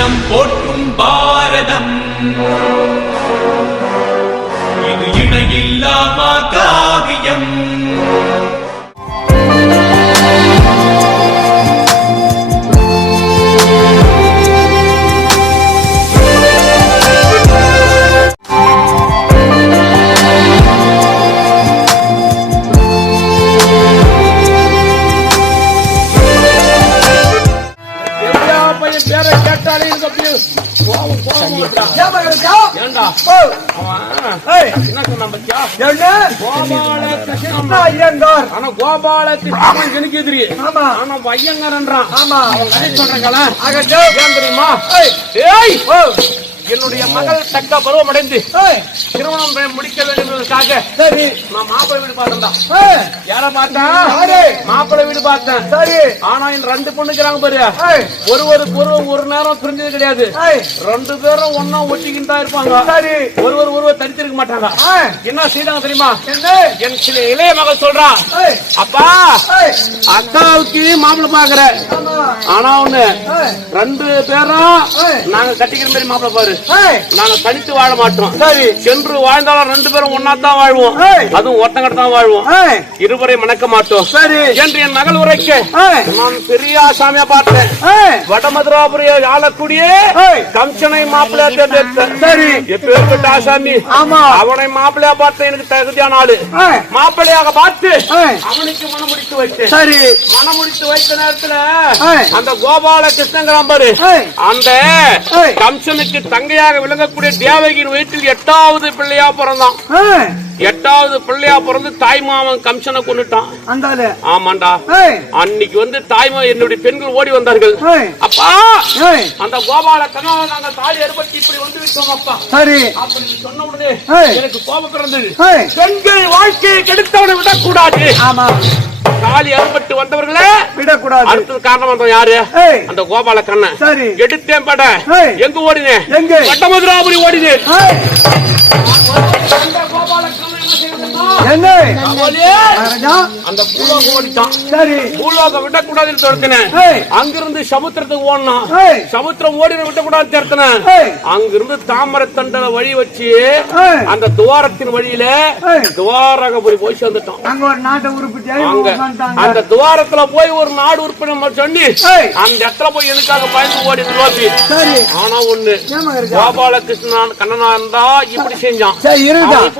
தினம் போற்றும் பாரதம் இது இணையில்லாமா காவியம். என்னுடைய மகள் தக்க பருவம் அடைந்து திருமணம் முடிக்க வேண்டும் என்பதற்காக நான் மாப்பிள்ளை வீடு பார்த்தேன். யார பார்த்தா மாப்பிள்ளை வீடு பார்த்தேன். சரி, ஆனா இந்த 2 பொண்ணுக்கிறாங்க பாரு, ஒரு நேரம் பிரிஞ்சது கிடையாது. 2 பேரும் ஒன்னா ஒட்டிக்கிட்டு தான் இருப்பாங்க. சரி, ஒருவர் தனித்திருக்க மாட்டாங்க. என்ன செய்தாங்க தெரியுமா? என் சில இளைய மகள் சொல்றா, அப்பா அக்காவுக்கு மாப்பிள்ளை பாக்குற, ஆனா ஒண்ணு 2 பேரும் நாங்க கட்டிக்கிற மாதிரி மாப்பிள்ளை பாரு, நாங்க தனித்து வாழ மாட்டோம். சரி, சென்று வாழ்ந்தாலும் 2 பேரும் ஒன்னாத்தான் வாழ்வோம், அதுவும் ஒருத்தங்கிட்ட தான் வாழ்வோம், இருவரை மணக்க மாட்டோம். சரி என்று என் மகள் உரைக்க நான் பெரிய ஆசாமியா பார்த்தேன். வடமதுராபுரிய ஆளக்கூடிய கம்சனை மாப்பிள்ளையா தேர்ந்தெடுத்தேன். சரி, எப்பேற்பட்ட ஆசாமி, அவனை மாப்பிள்ளையா பார்த்த எனக்கு தகுதியான ஆளு. மாப்பிள்ளையாக பார்த்து அவனுக்கு மனம் முடித்து வைத்தேன். சரி, மனம் முடித்து வைத்த நேரத்துல அந்த கோபால கிருஷ்ணங்கிராம் பாரு, அந்த கம்சனுக்கு தங்கையாக விளங்கக்கூடிய தேவகியின் வயிற்றில் 8வது பிள்ளையா பிறந்தான். 8வது பிள்ளையா பிறந்து தாய்மாமன் கம்சனை கொண்டுட்டான். ஆமாண்டா, அன்னைக்கு வந்து தாய்மா என்னுடைய பெண்கள் ஓடி வந்தார்கள். அப்பா அந்த கோபால கண்ணால நாங்க தாலி அறுபத்தி இப்படி வந்து விட்டோம் அப்பா. சரி, அப்படி சொன்ன உடனே எனக்கு கோபம் பிறந்தது. பெண்கள் வாழ்க்கையை கெடுத்தவனை விடக்கூடாது. ஆமா, தாலி அறுபட்டு வந்தவர்களே விடக்கூடாது. அடுத்தது காரணம் வந்தோம் யாரு? அந்த கோபால கண்ணன். சரி, எடுத்தேன் பட எங்க ஓடினேன்? வடமதுராபுரி ஓடினேன். அந்த பூலோகம் ஓடிட்டான். சரி, பூலோகம் விடக்கூடாதுன்னு தடுத்தினேன். அங்கிருந்து சமுத்திரத்துக்கு ஓடணும். சமுத்திரம் ஓடி விடக்கூடாது தடுத்தினேன். அங்கிருந்து தாமரத்தண்ட வழி வச்சு அந்த துவாரத்தின் வழியில துவாரகபுரி போய் சேர்ந்துட்டோம். அந்த துவாரத்துல போய் ஒரு நாடு உறுப்பினர் சொல்லி அந்த இடத்துல போய் எனக்காக பயந்து ஓடி நோக்கி. ஆனா ஒண்ணு, கோபாலகிருஷ்ணன் கண்ணனா இருந்தா இப்படி செஞ்சான்,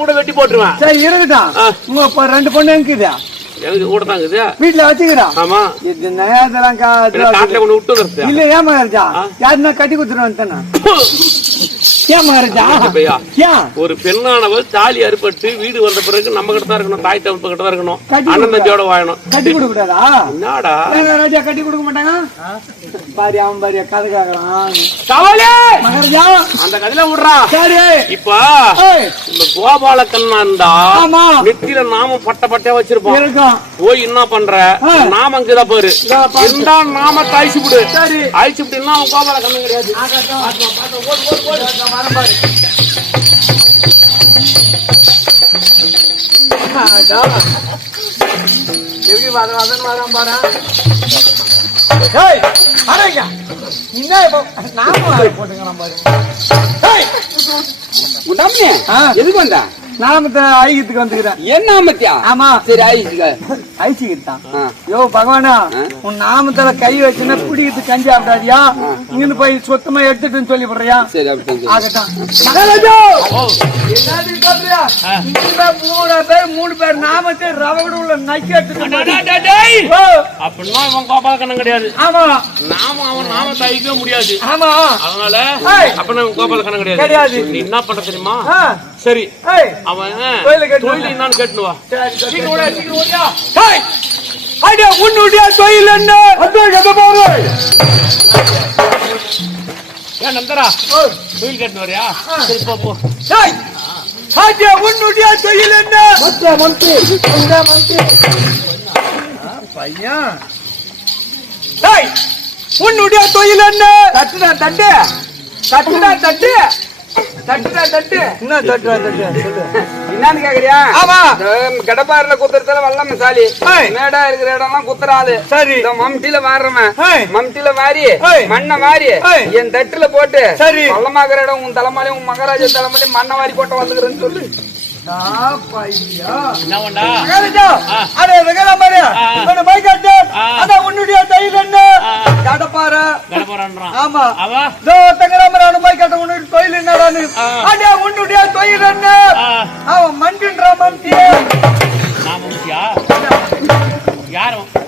கூட வெட்டி போட்டுருவேன். சரி, இருக்கட்டும். 2 பொண்ணு இருக்குதா? எனக்கு கூட தான் இருக்குது, வீட்டுல வச்சுக்கிறான். ஆமா, இது நேரத்தெல்லாம் காட்டுல கொண்டு விட்டு வருது. இல்ல, ஏமா இருக்கா? யாருன்னா கட்டி குடுத்துருவான். ஒரு பெண்ணானவள் தாலி அறுபட்டு வீடு வந்த பிறகு நம்ம கிட்ட தான் இருக்கணும், தாய் தகப்ப கிட்ட தான் இருக்கணும், அண்ணன் தம்பியோட வாழணும். கட்டி கொடுக்க கூடாதா? என்னடா ராஜா கட்டி கொடுக்க மாட்டாங்க பாரு, அவன் பாரு கதை கேக்குறான். மகாராஜா அந்த கதையில விடுறா. சரி, இப்ப இந்த கோபால கண்ணாண்டா நெத்தியில நாம பட்ட பட்டையா வச்சிருப்போம். போய் என்ன பண்ற, நாம அங்கதான் பாரு, நாம அழிச்சு விடு. அழிச்சு விட்டு அவன் கோபால கண்ணன் கிடையாது. எப்படி வதன் வரான் பாரு. எதுக்கு வந்தா? நாமத்தை ஐயத்துக்கு வந்துக்கிறேன். என்ன நாமத்தியா? ஆமா, சரி, ஐச்சிக்கிட்டான். யோ பகவானா, உன் நாமத்துல கை வச்சுன்னா குடிக்கிட்டு கஞ்சி ஆடாதியா, இங்க போய் சொத்தமா எடுத்துட்டு சொல்லி போடுறியா? சரி, ஆகட்டும். 3 பேர் நாமத்தை ரவகடு உள்ள நக்கி எடுத்துட்டு அப்படின்னா அவன் கோபாலக்கண்ணன் கிடையாது. ஆமா, நாம அவன் நாமத்தை அழிக்க முடியாது. ஆமா, அதனால அப்படின்னா கோபாலக்கண்ணன் கிடையாது. நீ என்ன பண்ண தெரியுமா? சரி, அவன் தொழில் என்னன்னு கேட்டு வா. உன்னுடைய தொழில் என்ன? ஏன் நந்தரா தொழில் கேட்டு வரியா? சரி, போ. உன்னுடைய தொழில் என்ன? பையன், உன்னுடைய தொழில் என்ன? தட்டுடா தட்டு, தட்டுடா தட்டு, தட்டுடா தட்டு. என்ன தட்டுடா தட்டு? என்னன்னு கேக்குறியா? ஆமா. கடப்பாரில குத்துறதுல வல்லம சாலி, மேடா இருக்கிற இடம்லாம் குத்துறாரு. சரி. இந்த மம்டில வாடுறவன், மம்டில வாரி மண்ணை வாரி என் தட்டுல போட்டு சரி வல்லமாக்குற இடம் உன் தலைமையிலும் உன் மகாராஜா தலைமையிலும் மண்ணை வாரி போட்ட வந்துக்கிறேன்னு சொல்லு. உன்னுடைய தையில் என்ன கடப்பார ஆமா உன்னுடைய தொழில் என்னடான்னு உன்னுடைய தொழில் என்ன அவன் மண்கின்ற மந்திய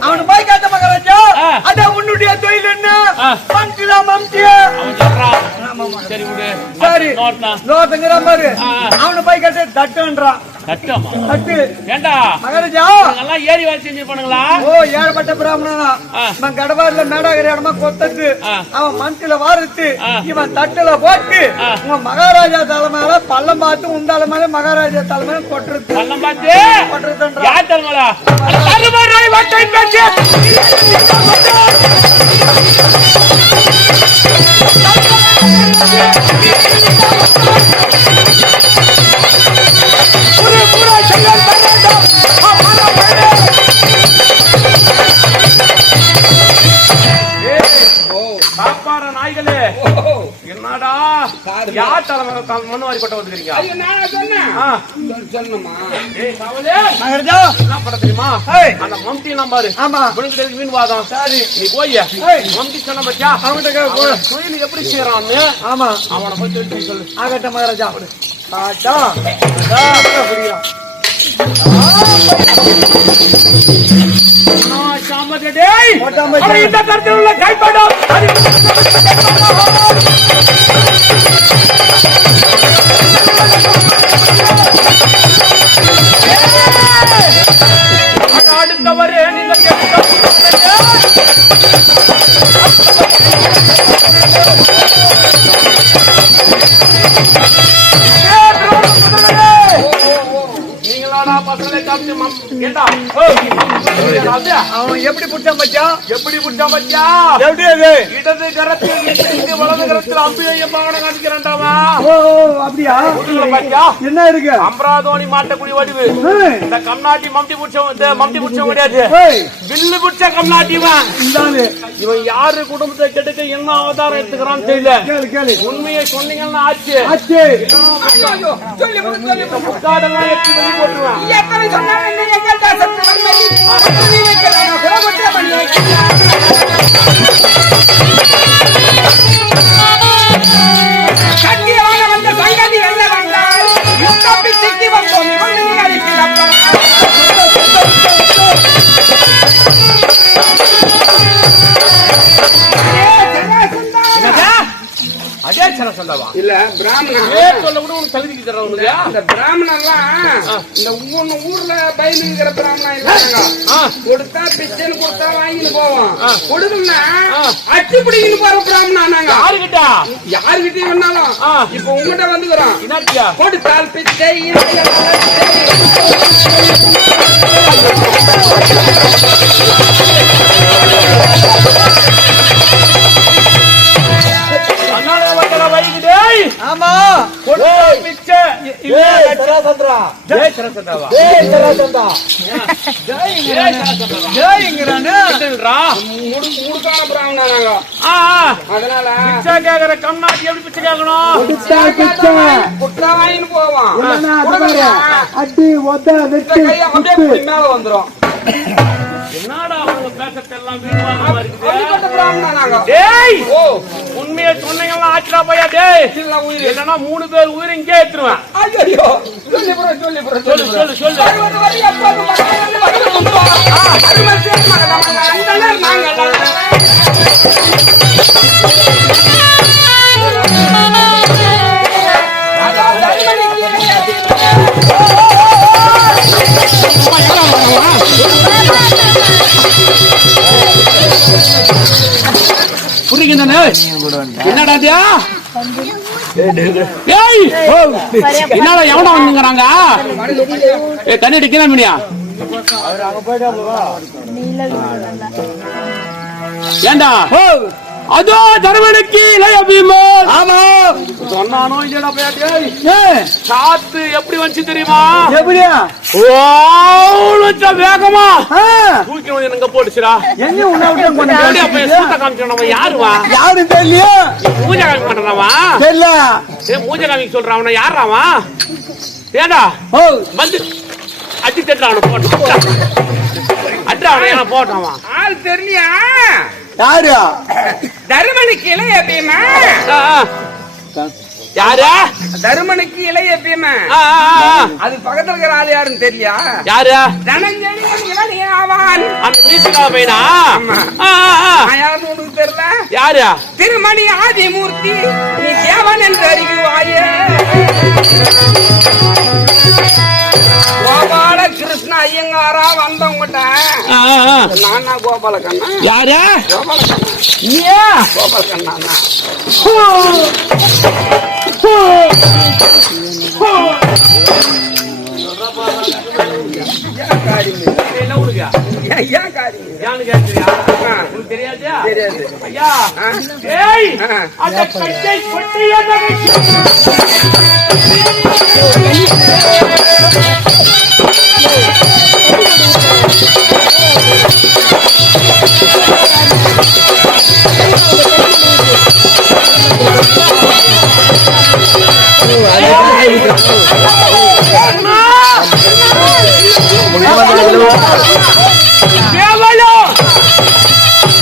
அவனு போய் கேட்ட மகாராஜா அத உன்னுடைய தொழில் என்ன மந்திரா மந்திய சரி நோட்டுங்கிற மாதிரி அவனு போய் கேட்ட தட்டுன்றான். தட்டு ஏண்டா மகாராஜா எல்லாம் ஏறி வேலை செஞ்சு பண்ணுங்களா? ஓ ஏழப்பட்ட பிராமணனா நான் கடவாரில மேடாகிற இடமா கொத்தட்டு அவன் மந்தில வாரத்து இவன் தட்டுல போட்டு உன் மகாராஜா தலைமையில பள்ளம் பார்த்து உன் தலைமையில மகாராஜா தலைமையில கொட்டுறது. பள்ளம் பார்த்து கொட்டுறதுன்றா யார் தலைமையில? தருமராய் வட்டை பேச்சு சாப்பாட நாய்களே என்னடா யார் தலைமை மண்ணு வாரி கொட்ட வந்துக்கிறீங்க? என்ன பண்ண தெரியுமா? அந்த மம்டி நம்பாரு மீன் வாதம் சரி நீ போய் மம்டி சொன்ன பத்தியா அவன்கிட்ட தொழில் எப்படி செய்யறான்னு ஆமா அவனை போய் தெரிஞ்சு சொல்லு. ஆகட்ட மகாராஜா இந்த கருத்தில் உள்ள கைப்படும் அடுத்தவரே நீங்கள் அவன் எப்படி புட்டான் பச்சா? எப்படி புட்டான் பச்சா? எப்படி அது இடது கரத்தில் வலது கரத்தில் அம்பியை பாகன காணிக்கிறான்டாவா? ஓ அப்படியா? பச்சா என்ன இருக்கு? அம்பராதோணி மாட்டக்குடி வடிவு இந்த கம்நாட்டி மம்டி புடிச்ச கிடையாது, வில்லு புடிச்ச கம்நாட்டிவன். இவன் யாரு குடும்பத்தை கெடுக்க என்ன அவதாரம் எடுத்துக்கிறான்னு தெரியல. உண்மையை சொன்னீங்கன்னா ஆச்சு முக்காடெல்லாம் எடுத்து வெளி போட்டுருவான். அதே சனசந்தவா இல்ல பிராமணன் சொல்ல கூட உனக்கு தகுதி தரவனுங்க. இந்த பிராமணன்லாம் இந்த ஊர்ல பயனுங்கிற பிராமணன் இல்ல, கொடுத்தா பிச்சைன்னு கொடுத்தா வாங்கிட்டு போவோம், கொடுக்கணும்னா அச்சு பிடிக்கின்னு போற பிராமணன் நாங்க. யாருகிட்ட வேணாலும் இப்ப உங்ககிட்ட வந்துக்கிறோம். கொடுத்தால் பிச்சை ஆமா பிச்சை அதனால பிச்சை கேக்குற கம்நாட்டி எப்படி பிச்சை கேட்கணும்? குற்றா வாங்கின்னு போவோம், அடி மேல வந்துரும். என்னடா பேசத்தெல்லாம் உண்மையை சொன்னீங்கன்னா ஆச்சரா பையா டேய் இல்லன்னா 3 பேர் உயிரை இங்கே ஏத்துருவேன். சொல்லு சொல்லு சொல்லு. என்னடா என்னடா எவனா வந்துங்கிறாங்க? தண்ணி அடிக்கலாம் முடியா? ஏண்டா அதோ தருவனுக்கு இளைய பீமன். ஆமா சொன்னானோ இல்ல காத்து எப்படி வந்துச்சு தெரியுமா? எப்படியா வேகமா தூக்கி வந்து எங்க போட்டுச்சுடா. எங்க உன்ன காமிச்சோம் யாருவா? யாரும் தெரியலையா? மூஞ்ச காமிக்க மாட்டானவா? தெரியல. மூஞ்ச காமிக்க சொல்றான். அவனை யாராவா? ஏடா வந்து அடி தட்டுற அவனை போட்டான். அட்ரா அவனை என்ன போட்டான்? ஆள் தெரியலையா? யாரு? தருமனுக்கு இளைய பீமா. யாரு? தருமனுக்கு இளைய பீமா. அது பக்கத்துல இருக்கிற ஆள் யாருன்னு தெரியலையா? யாரு? தனஞ்செழியன் இளைய ஆவான். அந்த மீசக்கார பையனா? யாருன்னு உனக்கு தெரியல? யாரு? திருமணி ஆதிமூர்த்தி நீ தேவன் என்று அறிவாயே. கோபால கிருஷ்ண ஐயங்காரா வந்தவங்கிட்ட நானா கோபால கண்ணா? யாரு? கோபால கண்ணா. கோபால கண்ணா தெரியாது.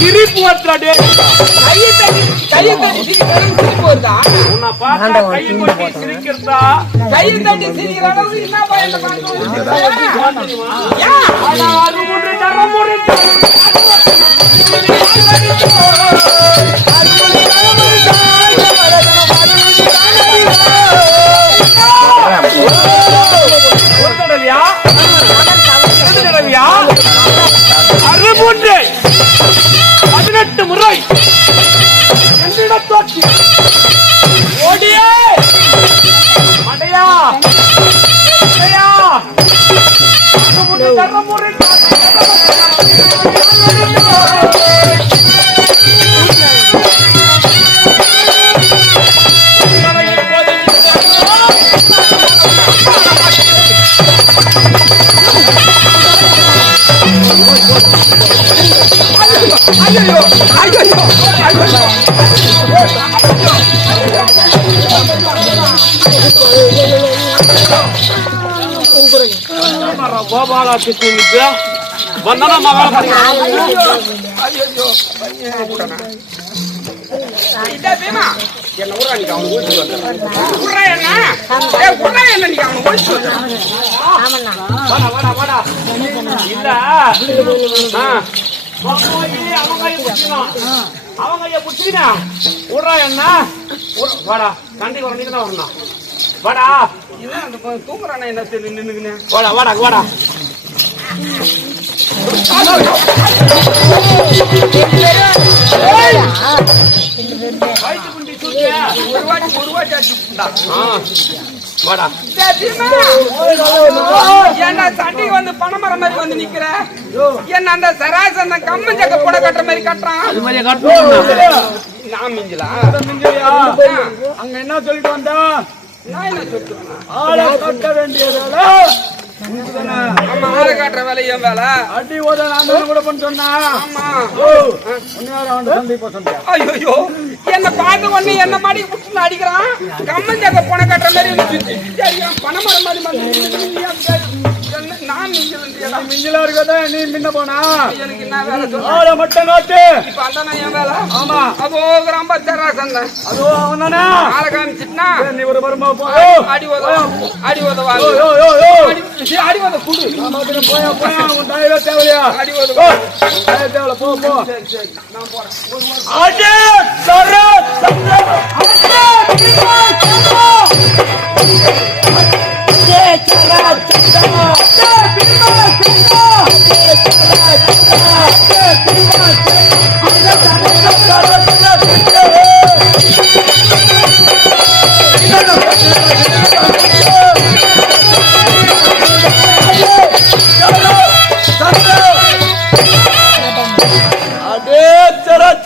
சிரிப்பு வர்றாடே. கையை தட்டி சிரிப்பு வருதா? உன்னை பார்த்தா கையை கொட்டி சிரிக்கிறதா? கையை தட்டி சிரிக்கிற அளவுக்கு என்ன பயந்த அறுபூன்று 18 முறை தோற்றி ஓடியே மடையா தரமுறை கோபாலா கிருஷ்ணனுக்கு வந்தனா மகள என்ன ஊரா நீங்க அவன் ஓடிச்சு அவங்க புடிச்சுக்கினா விடுறா என்ன வாடா கண்டி வர நீங்க தான் வரணும் வாடா தூங்குறானா என்ன தெரியும் நின்னுக்குன்னு வாடா வாடா வாடா என்ன சண்டைக்கு வந்து பணமரம் மாதிரி வந்து நிக்கிற என்ன அந்த சராசரி அந்த கம்மஞ்சக்க புட கட்டுற மாதிரி கட்டுறான். அது மாதிரியே கட்டுவோம். நான் மிஞ்சலா அங்க என்ன சொல்லிட்டு வந்தா? நான் என்ன சொல்லிட்டு ஆளை கட்ட வேண்டியதால ஆளை காட்டுற வேலை என் வேலை. அடி ஓத நான் கூட பண்ண சொன்னா. ஆமா சொன்னியா? ஐயோ என்ன பார்த்த உடனே என்ன மாதிரி புட்டு அடிக்கிறான். கம்மஞ்சக்க புட கட்டுற மாதிரி பணமரம் மாதிரி நான் மிஞ்சலா இருக்கதா நீ முன்ன போனா எனக்கு என்ன வேலை ஆளை மட்டும் காட்டு. இப்ப அதான என் வேலை. ஆமா அதோ கிராம சராசன் அதோ அவனானா ஆளை காமிச்சிட்டுனா நீ ஒரு மருமா போ. அடி உதவா அடி உத குடு போயா போயா உன் தாயில தேவையா? அடி உதவா தேவையில்ல போ போ. நான் போறேன். அடே சரா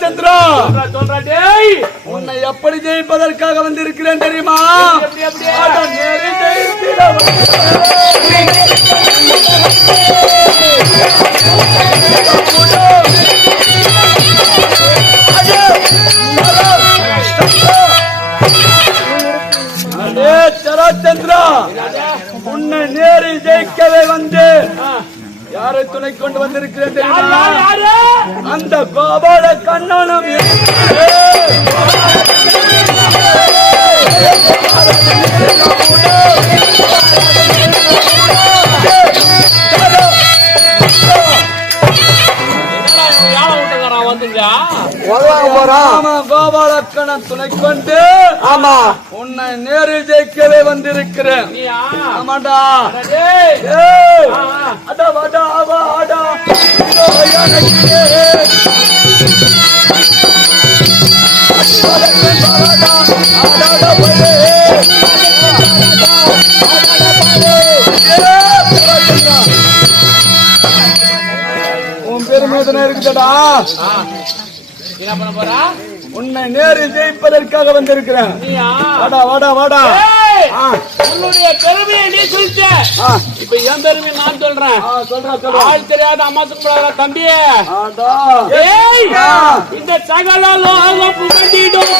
சந்திரா டேய் நேரு ஜெயிப்பதற்காக வந்திருக்கிறேன் தெரியுமா? நேரு ஜெயித்திட சரச்சந்திரா, உன்னை நேரு ஜெயிக்கவே வந்து யாரை துணை கொண்டு வந்திருக்கிறேன் தெரியுமா? அந்த கோபால கண்ணனும் கோபாலக்கண்ணன் துணை கொண்டு ஆமா உன்னை நேரில் ஜெயிக்கவே வந்திருக்கிறேன். ஆமாடா அடா வாடா வாடா உன் பெருமைதனை இருக்குதடா. என்ன பண்ண போறா? உன்னை நேரில் ஜெயிப்பதற்காக வந்திருக்கிறேன். வாடா வாடா வாடா. உன்னுடைய பெருமையை நீ சொல்லிட்ட, இப்ப என் பெருமையை நான் சொல்றேன். ஆள் தெரியாத அம்மாத்துக்கு போடாத தம்பி. இந்த சகல லோகம் புகழ்ந்திடும்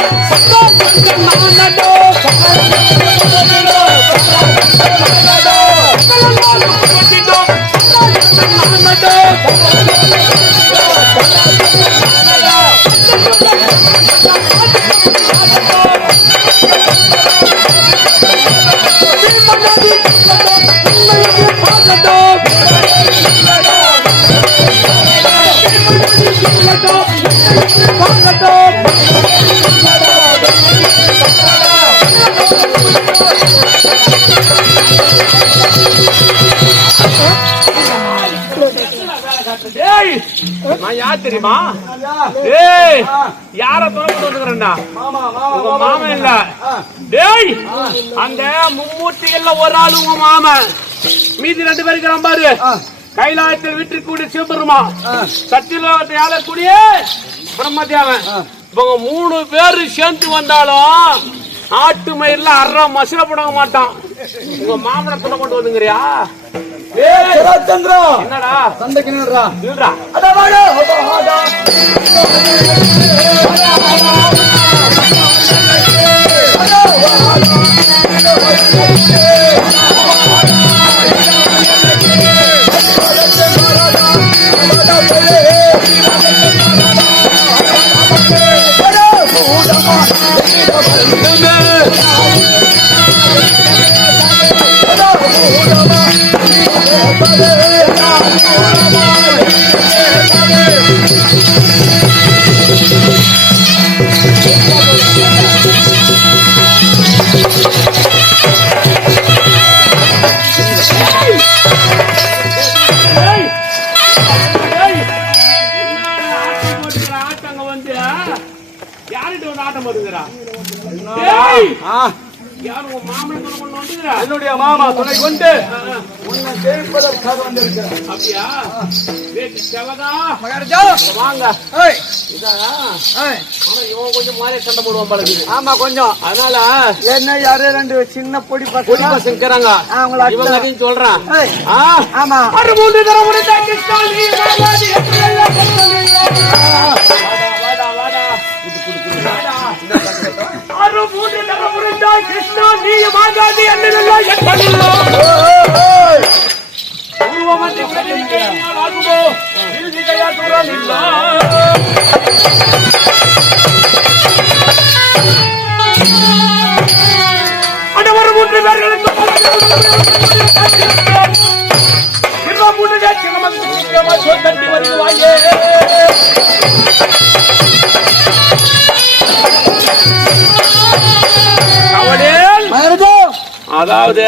நான் யார் தெரியுமா? யார தொலைந்து வந்துக்கிறேன்டா? உங்க மாமன் இல்ல. டேய், அந்த மும்மூர்த்திகள்ல ஒரு ஆளு உங்க மாமன், மீதி 2 பேருக்கு பாரு. கைலாயத்தில் வீட்டிற்குரிய சிவபெருமா, சத்தியலோகத்தை ஆளக்கூடிய பிரம்மதேவன். இவங்க 3 பேரு சேர்ந்து வந்தாலும் ஆட்டு மயிர்ல அற மசில போட மாட்டான். உங்க மாமனை சொல்ல கொண்டு வந்துங்கிறியா? என்னடா சண்டைக்கு நின்றா நின்றா என்னுடைய மாமா துணை கொண்டு உன்னை ஜெயிப்பதற்காக வந்திருக்கிறேன். அப்படியா? வாங்க. இவன் கொஞ்சம் மாதிரி சண்டை போடுவான் பழகுது. ஆமா கொஞ்சம். அதனால என்ன யாரே 2 சின்ன பொடி பசங்க இருக்கிறாங்க. இவங்க அதையும் சொல்றான். ஆமா 3 தரம் முடிச்சா கிருஷ்ணா நீ மாகாதி அடவர 3 பேர்களுக்கு கட்டி வருவாயே. அதாவது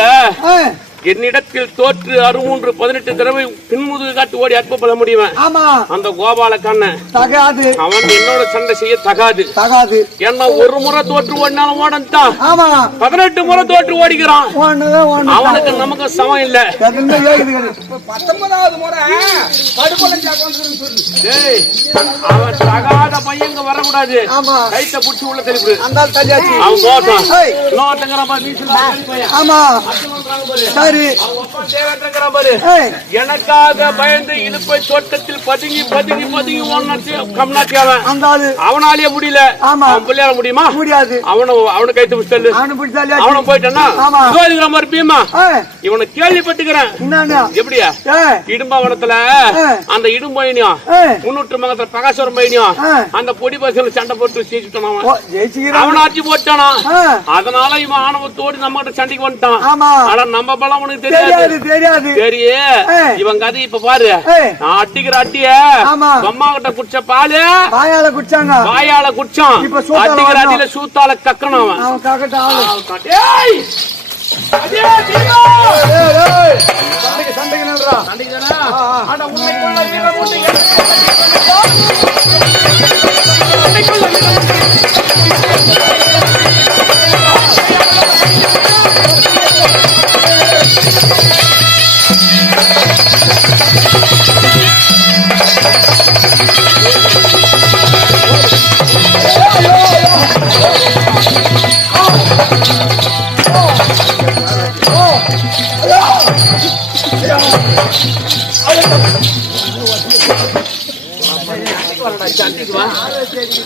என்னிடத்தில் தோற்று 63-18 தடவை பின்முதுகு காட்டி ஓடி அற்புதப்பட முடியும். ஆமா அந்த கோபால கண்ணன் தகாது, அவன் என்னோட சண்டை செய்ய தகாது. தகாது. என்ன ஒரு முறை தோற்று ஓடினாலும் ஓடன்தான். ஆமா 18 முறை தோற்று ஓடிக்கிறான். அவனுக்கு நமக்கு சமம் இல்ல. 19வது முறை கடுப்பல சாக்கொண்டு சொல்லு. டேய் அவன் தகாத பையங்க வரக்கூடாது. ஆமா கைத்த புடிச்சு உள்ள தெளிப்பு. அந்த தள்ளியாச்சு. அவன் தோட்டான். நோட்டங்கற பாரு நீச்சல் பையன். ஆமா சரி. எனக்காக பயந்து இடுப்பை தோட்டத்தில் பதுங்கி பதுங்கி பதுங்கி கம்னாட்டியாவன். அவனாலேயே முடியல. அவன் பிள்ளையால முடியுமா? முடியாது. அவனை கைத்து பிடிச்சல். அவனை போயிட்டானா மாதிரி பீமா இவனை கேள்விப்பட்டுக்கிறேன். எப்படியா இடும்பாவனத்துல அந்த இடும்பயணியும் முன்னூற்று மகத்துல பிரகாசவரம் பையனியும் அந்த பொடி பசங்க சண்டை போட்டு ஜெயிச்சுட்டான். அவனை அடிச்சு போட்டானா. அதனால இவன் ஆணவத்தோடு நம்ம கிட்ட சண்டைக்கு வந்துட்டான். ஆனா நம்ம பலம் உனக்கு தெரியாது. தெரியே இவன் கதை இப்ப பாரு. நான் அட்டிக்கிற அட்டிய அம்மா கிட்ட குடிச்ச பாலு வாயால குடிச்சாங்க. வாயால குடிச்சான். அட்டிக்கிற அட்டியில சூத்தால கக்கணும். அவன்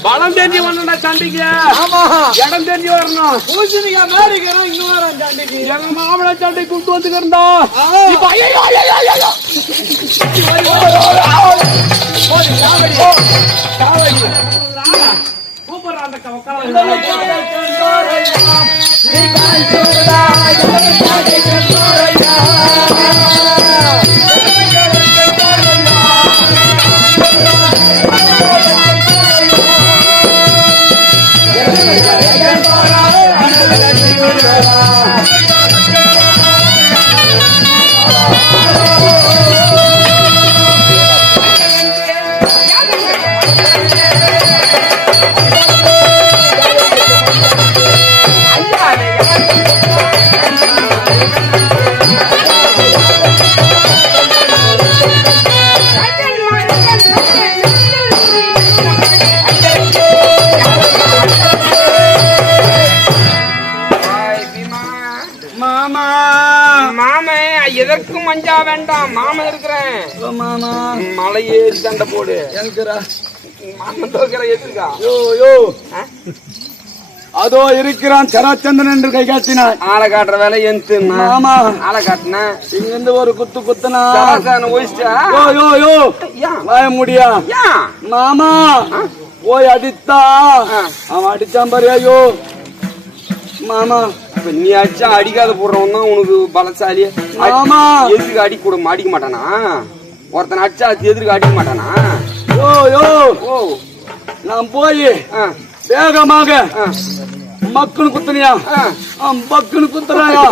பலம் தெரிஞ்சு வரணும்டா சண்டைக்கு. இடம் தெரிஞ்சு வரணும். எங்க மாமல சண்டை கூப்பிட்டு வந்துக்கிறா. கூப்பிடுற அந்த எதற்கும் மஞ்சா வேண்டாம். மாமன் இருக்கிறேன். மலை ஏறி சண்டை போடு. மாமன் தோக்கிற எதிர்க்கா அதோ இருக்கிறான் சராச்சந்திரன் என்று கை காட்டினான். ஆளை காட்டுற வேலை எந்த மாமா ஆளை காட்டின இங்க இருந்து ஒரு குத்து குத்துனா வாய முடியா மாமா போய் அடித்தா அவன் அடிச்சான் பாரு. ஐயோ மாமா நீ அடிச்சா அடிக்காத போடுறவன் தான் உனக்கு பலசாலி. ஆமா எதிர்க்கு அடிக்க மாட்டானா? ஒருத்தனை அடிச்சா எதிர்க்கு அடிக்க மாட்டானா? நான் போய் வேகமாக மக்கள் குத்துனியா பக்குன்னு குத்துறாயா?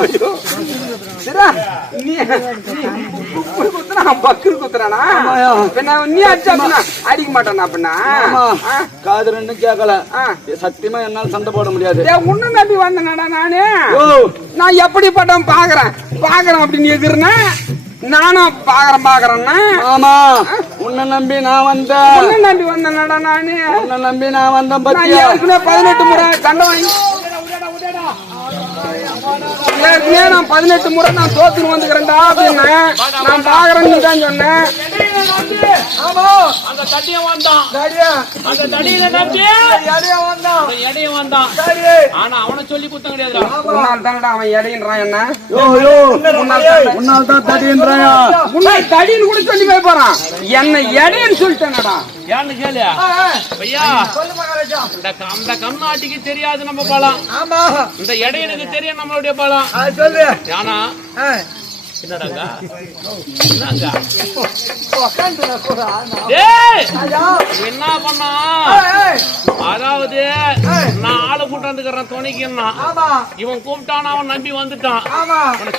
நீ அடிச்சா அடிக்க மாட்டானா? அப்படின்னா காது ரெண்டும் கேட்கல. சத்தியமா என்னால சண்டை போட முடியாது. உன்ன நம்பி வந்தேனா நானு? நான் எப்படிப்பட்டவன் பாக்குறேன் அப்படின்னு எதிர்னா நானும் பாக்குறேன்னா. ஆமா உன்னை நம்பி நான் வந்தேன். உன்னை நம்பி வந்தேனடா நானு. உன்னை நம்பி நான் வந்தேன். 18 முறை கண்ட வாங்கி நான் 18 முறை நான் தோத்துன்னு வந்துக்கிறேன்டா அப்படின்னு நான் பாக்குறேன்னு தான் சொன்னேன். அந்த தட்டிய வந்தான். அந்த தடியில நம்பி எடையும் வந்தான். ஆனா அவனை சொல்லி குத்தம் கிடையாது. உன்னால் தானடா அவன் எடையின்றான். என்ன உன்னால் தான் தடின்றாயா? உன்னால் தடின்னு கூட சொல்லி போறான். என்ன எடைன்னு சொல்லிட்டேனடா. ஏன்னு கேளு ஐயா. அந்த கம்நாட்டிக்கு தெரியாது நம்ம பலம். இந்த எடையனுக்கு தெரியும் நம்மளுடைய பலம். ஆனா என்னடாங்க என்னங்க என்ன பண்ணா அதாவது நான் ஆளை கூட்டாந்துக்கிறேன் துணைக்குன்னா இவன் கூப்பிட்டான் அவன் நம்பி வந்துட்டான்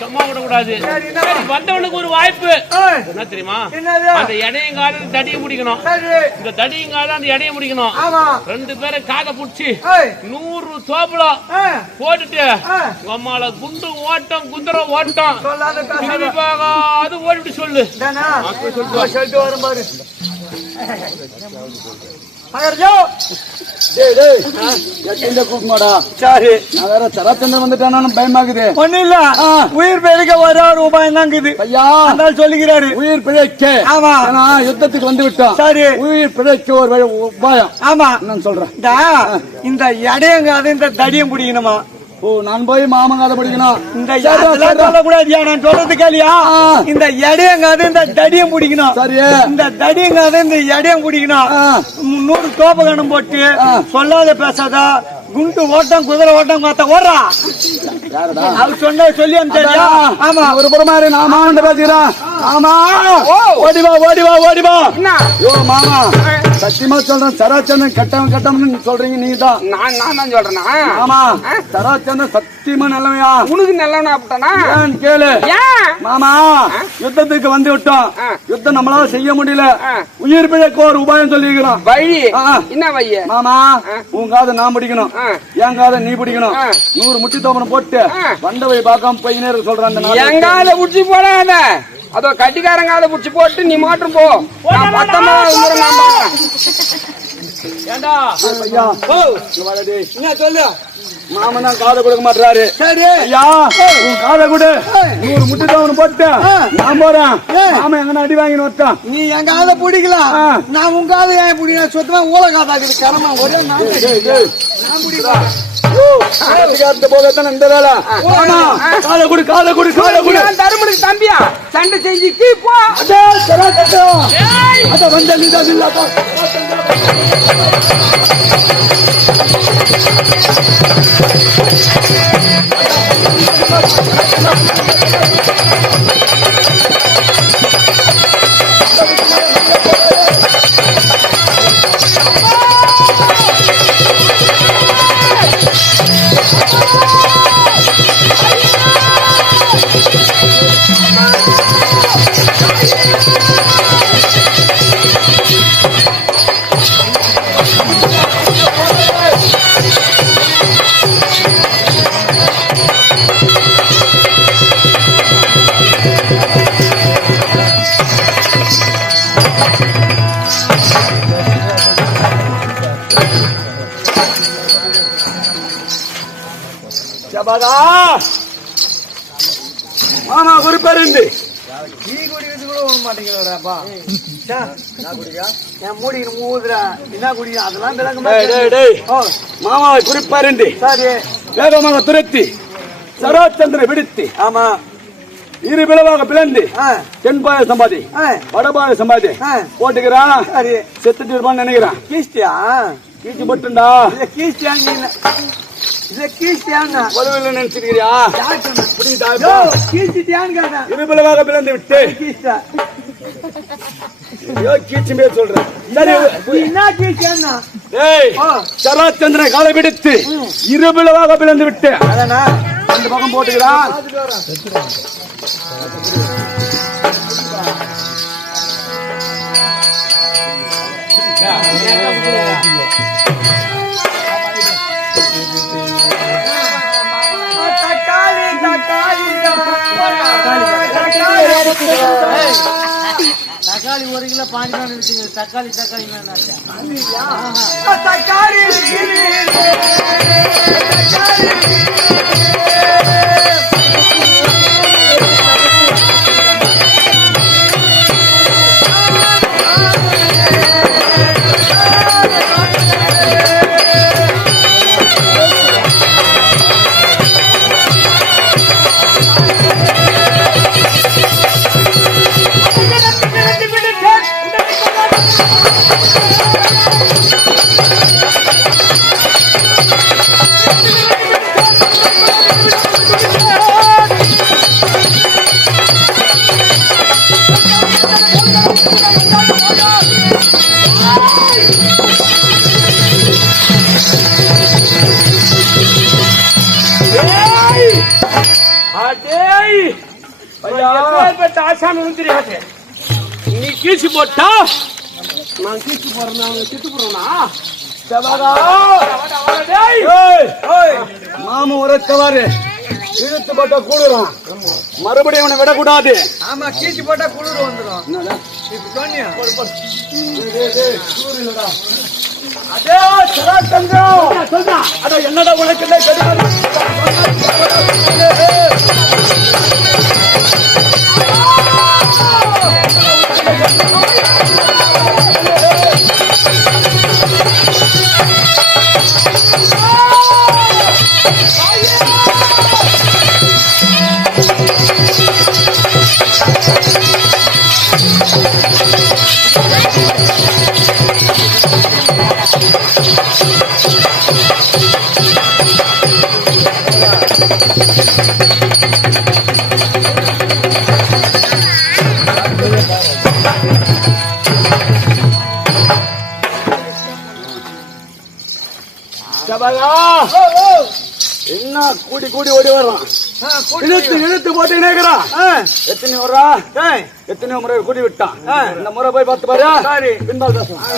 சும்மா விடக்கூடாது வந்தவனுக்கு ஒரு வாய்ப்பு என்ன தெரியுமா அந்த இடையங்கால தடிய முடிக்கணும் இந்த தடியங்கால அந்த இடைய முடிக்கணும் 2 பேரை காதை புடிச்சு 100 தோப்புல போட்டுட்டு அம்மால குண்டு ஓட்டம் குதிரை ஓட்டம் அது ஓடிட்டு சொல்லு சொல்லிட்டு வரும் பாரு. பயமாக்குது ஒண்ணு இல்ல உயிர் பிழைக்க ஒரே ஒரு உபாயம் தான் ஐயா சொல்லுகிறாரு உயிர் பிழைக்க ஆமா யுத்தத்துக்கு வந்து விட்டோம் சரி உயிர் பிழைக்க ஒரு உபாயம் ஆமா நான் சொல்றேன் இந்த இடையங்க இந்த தடியம் பிடிக்கணுமா ஓ நான் போய் மாமங்காத பிடிக்கணும் இந்த சொல்லக்கூடாதியா நான் சொல்றது கேளியா இந்த இடையங்காது இந்த தடியம் பிடிக்கணும் சரி இந்த தடியங்காது இந்த இடையம் பிடிக்கணும் 100 தோப்பு கணம் போட்டு சொல்லாத பேசாதா குண்டு ஓட்டம் குதிரை ஓட்டம் ஓடுறா அது சொன்ன சொல்லி அனுப்பிச்சா ஆமா ஒரு புறமாரு நான் மாமன் பேசுகிறேன் ஆமா ஓடிவா ஓடிவா ஓடிவா யோ மாமா சத்தியமா சொல்றேன் சராச்சந்திரன் கட்டவன் சொல்றீங்க நீங்க தான் நான் சொல்றேன்னா ஆமா சராச்சந்திரன் சத்தியமா நல்லவையா உனக்கு நல்லவனா அப்படின்னா கேளு மாமா யுத்தத்துக்கு வந்து விட்டோம் யுத்தம் நம்மளால செய்ய முடியல உயிர் பிழைக்க ஒரு உபாயம் சொல்லிருக்கிறோம் வழி என்ன வழி மாமா உன் காதை நான் பிடிக்கணும் என் காதை நீ பிடிக்கணும் 100 முட்டி தோப்பனம் போட்டு வந்தவை பார்க்காம பையனே சொல்றான் என் காதை புடிச்சு போடாத அதோ கட்டிக்காரங்காத புடிச்சு போட்டு நீ மாட்டும் போ பத்தமா ஏண்டா ஐயா சொல்லு மாமன் காதை கொடுக்க மாட்டாரு சரி ஐயா உன் காதை கொடு 100 முட்டி தோப்பனம் போட்டு நான் போறேன் மாமன் எங்க அடி வாங்கி வந்தான் நீ என் காதை பிடிக்கலாம் நான் உன் காதை ஏன் பிடிக்கிறேன் சொத்தமா ஊழ காதாக்குது கிளம்ப ஒரே நான் பிடிக்கிறேன் இந்த வேலை காலை கொடு காலை கொடு காலை கொடு தருமனுக்கு தம்பியா சண்டை செஞ்சு போ அத வந்த நீதான் இல்லாத மாமா ஒரு பேருந்து நீ குடிக்கிறது கூட ஒண்ணு மாட்டேங்கிறப்பா மூடிக்கிட்டு மூதுரா என்ன குடிக்க அதெல்லாம் மாமா குறிப்பாருண்டு சரி வேகமாக துரத்தி சராச்சந்திர விடுத்து ஆமா இரு பிளவாக பிளந்து தென்பாய சம்பாதி வடபாய சம்பாதி போட்டுக்கிறான் செத்துட்டு இருப்பான்னு நினைக்கிறான் கீஸ்டியா கீச்சு போட்டுண்டா கீஸ்டியா இல்ல கீழ்த்தியாங்க பொதுவில் நினைச்சிருக்கிறியா கீழ்த்தியான்னு இருபலவாக பிளந்து விட்டு கீழ்ச்சி பேர் சொல்றேன் சராச்சந்திர காலை பிடித்து இருபலவாக பிளந்து விட்டு அந்த பக்கம் போட்டுக்கிறான் தக்காளி 1 கிலோ 5 ரூபாய் விட்டீங்க தக்காளி தக்காளி எப்பேற்பட்ட ஆசாமின்னு தெரியாது. நீ கீழ்ச்சி போட்டா நான் கீழ்ச்சி போறேன், நான் கிட்டு போறேன்னா மாம உரைத்தவாறு இழுத்து போட்டா கூடுறான், மறுபடியும் அவனை விடக்கூடாது. ஆமா, கீச்சு போட்டா குளிர் வந்துடும். அதே சராசங்கம் சொல்றான். அட என்னடா உனக்கு என்ன கிடையாது? என்ன கூடி கூடி ஓடி வர்றான், இழுத்து இழுத்து போட்டு நேக்கிறான். எத்தனை வர்றா, எத்தனையோ முறை கூடி விட்டான். இந்த முறை போய் பார்த்து பாரு. சரி, பின்பால் பேசலாம்.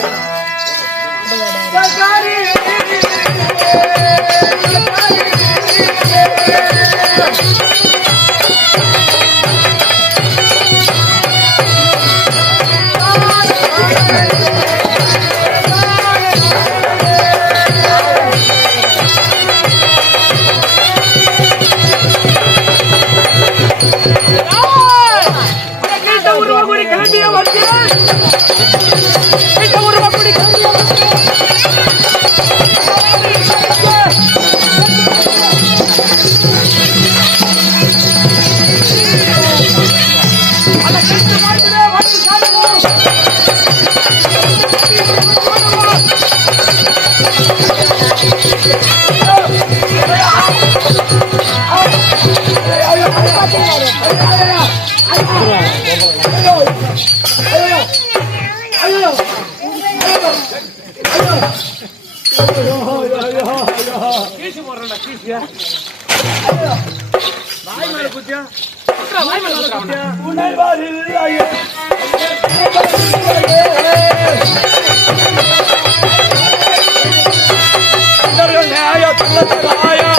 ஆயா